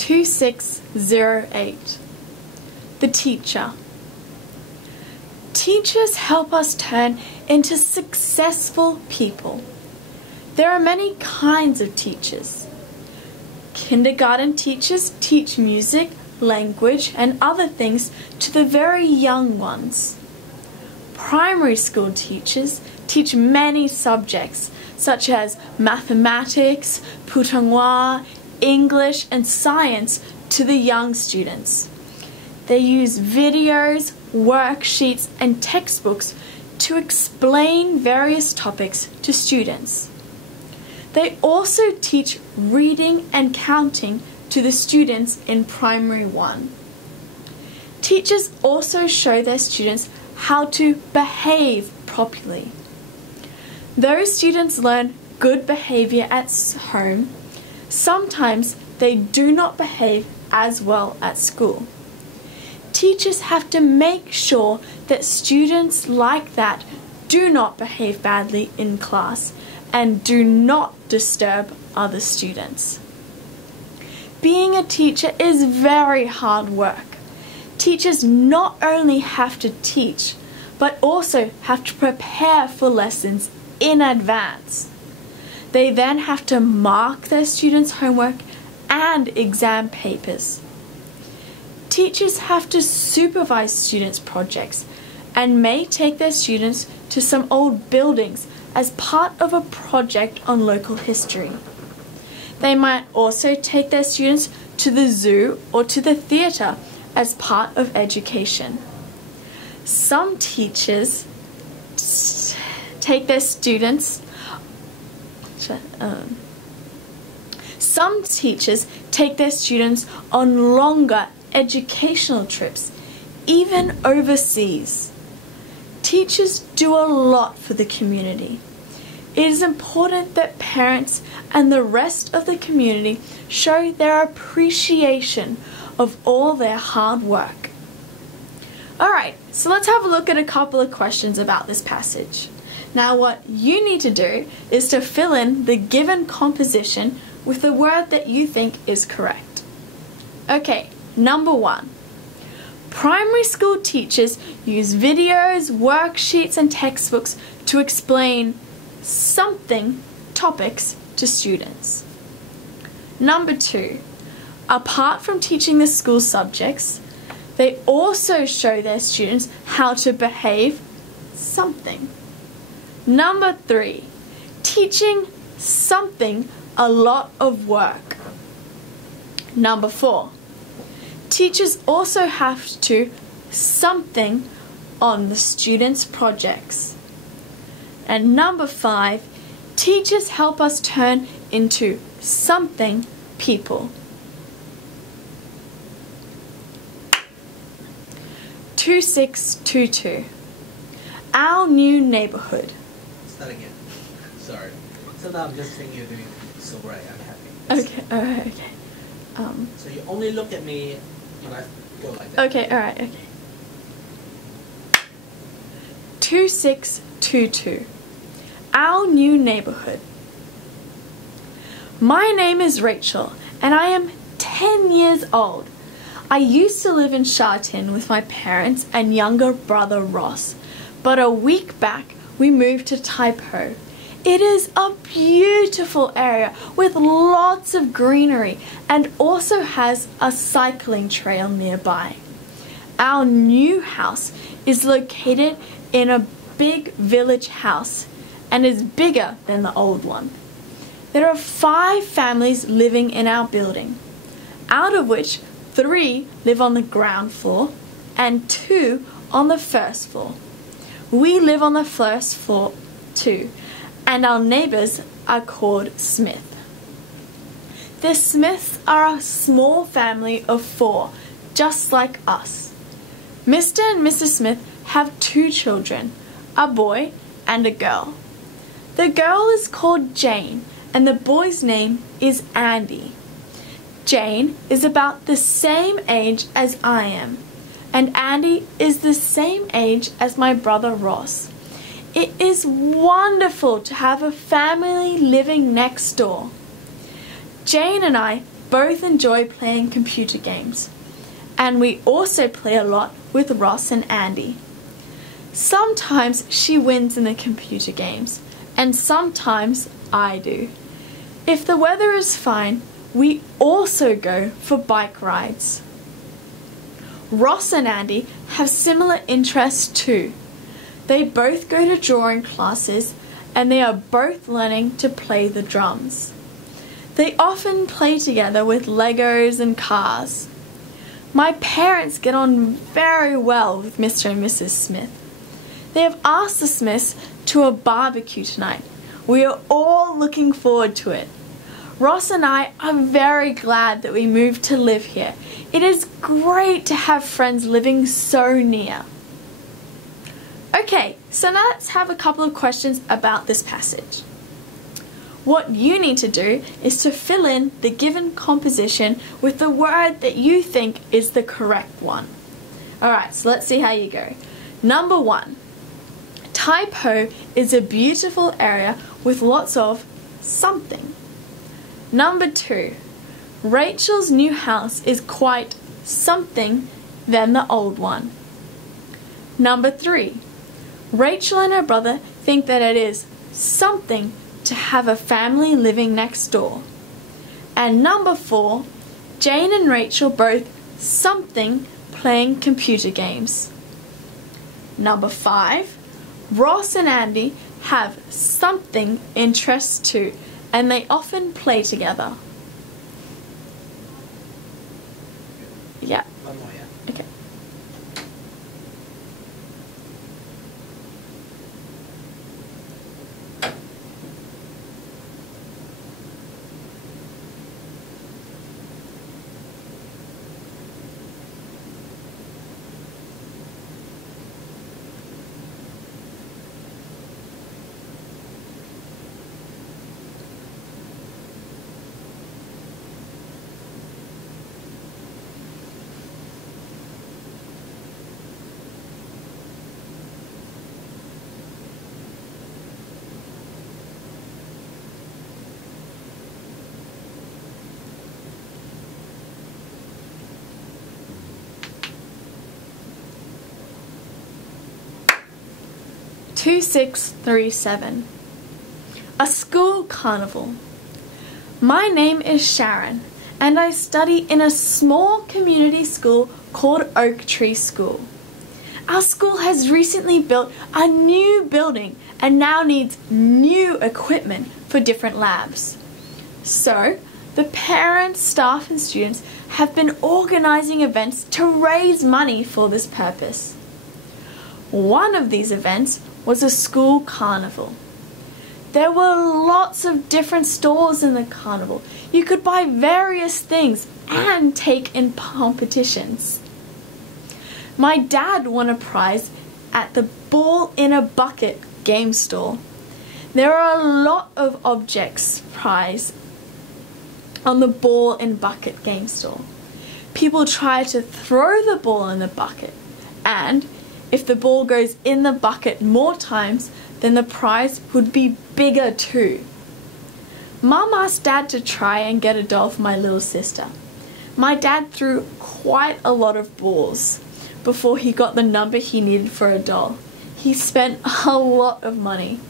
2608. The teacher. Teachers help us turn into successful people. There are many kinds of teachers. Kindergarten teachers teach music, language, and other things to the very young ones. Primary school teachers teach many subjects such as mathematics, putonghua, English, and science to the young students. They use videos, worksheets, and textbooks to explain various topics to students. They also teach reading and counting to the students in Primary 1. Teachers also show their students how to behave properly. Those students learn good behavior at home. Sometimes they do not behave as well at school. Teachers have to make sure that students like that do not behave badly in class and do not disturb other students. Being a teacher is very hard work. Teachers not only have to teach, but also have to prepare for lessons in advance. They then have to mark their students' homework and exam papers. Teachers have to supervise students' projects and may take their students to some old buildings as part of a project on local history. They might also take their students to the zoo or to the theatre as part of education. Some teachers take their students on longer educational trips, even overseas. Teachers do a lot for the community. It is important that parents and the rest of the community show their appreciation of all their hard work. Alright, so let's have a look at a couple of questions about this passage. Now what you need to do is to fill in the given composition with the word that you think is correct. Okay, number 1. Primary school teachers use videos, worksheets, and textbooks to explain something topics to students. Number 2. Apart from teaching the school subjects, they also show their students how to behave something. Number 3. Teaching something a lot of work. Number 4. Teachers also have to something on the students' projects. And number 5, teachers help us turn into something people. 2622. Our new neighborhood. Start again. Sorry. So now I'm just thinking you're doing so right. I'm happy. Okay, alright, okay. So you only look at me when I go like that. Okay, alright, okay. 2622. Our new neighborhood. My name is Rachel, and I am 10 years old. I used to live in Sha Tin with my parents and younger brother Ross, but a week back we moved to Tai Po. It is a beautiful area with lots of greenery and also has a cycling trail nearby. Our new house is located in a big village house and is bigger than the old one. There are 5 families living in our building, out of which 3 live on the ground floor and 2 on the first floor. We live on the first floor too, and our neighbors are called Smith. The Smiths are a small family of 4, just like us. Mr. and Mrs. Smith have 2 children, a boy and a girl. The girl is called Jane, and the boy's name is Andy. Jane is about the same age as I am, and Andy is the same age as my brother Ross. It is wonderful to have a family living next door. Jane and I both enjoy playing computer games. And we also play a lot with Ross and Andy. Sometimes she wins in the computer games, and sometimes I do. If the weather is fine, we also go for bike rides. Ross and Andy have similar interests too. They both go to drawing classes and they are both learning to play the drums. They often play together with Legos and cars. My parents get on very well with Mr. and Mrs. Smith. They have asked the Smiths to a barbecue tonight. We are all looking forward to it. Ross and I are very glad that we moved to live here. It is great to have friends living so near. Okay, so now let's have a couple of questions about this passage. What you need to do is to fill in the given composition with the word that you think is the correct one. Alright, so let's see how you go. Number 1. Tai Po is a beautiful area with lots of something. Number 2. Rachel's new house is quite something than the old one. Number 3. Rachel and her brother think that it is something to have a family living next door. And number 4. Jane and Rachel both something playing computer games. Number 5. Ross and Andy have something interests too, and they often play together. Yeah. One more, yeah. Okay. Two 637. A school carnival. My name is Sharon, and I study in a small community school called Oak Tree School. Our school has recently built a new building and now needs new equipment for different labs. So, the parents, staff, and students have been organizing events to raise money for this purpose. One of these events was a school carnival. There were lots of different stalls in the carnival. You could buy various things and take in competitions. My dad won a prize at the Ball in a Bucket game stall. There are a lot of objects prize on the Ball in Bucket game stall. People try to throw the ball in the bucket, and if the ball goes in the bucket more times, then the prize would be bigger too. Mum asked Dad to try and get a doll for my little sister. My dad threw quite a lot of balls before he got the number he needed for a doll. He spent a lot of money.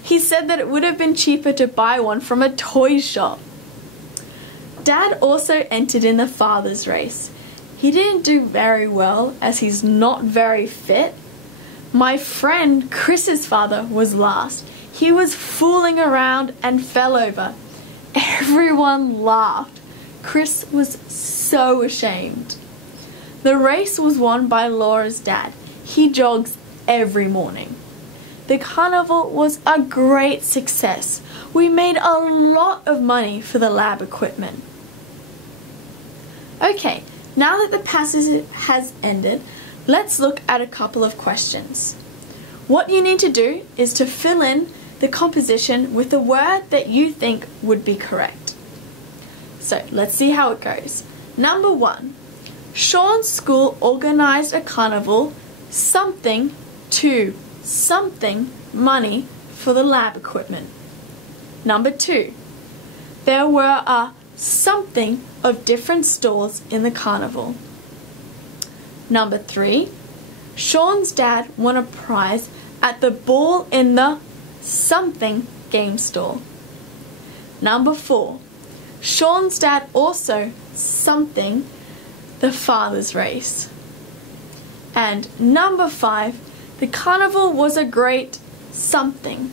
He said that it would have been cheaper to buy one from a toy shop. Dad also entered in the father's race. He didn't do very well as he's not very fit. My friend Chris's father was last. He was fooling around and fell over. Everyone laughed. Chris was so ashamed. The race was won by Laura's dad. He jogs every morning. The carnival was a great success. We made a lot of money for the lab equipment. Okay. Now that the passage has ended, let's look at a couple of questions. What you need to do is to fill in the composition with the word that you think would be correct. So let's see how it goes. Number 1. Sean's school organized a carnival something to something money for the lab equipment. Number 2. There were a something of different stalls in the carnival. Number 3. Sean's dad won a prize at the ball in the something game stall. Number 4. Sean's dad also something the father's race. And number 5. The carnival was a great something.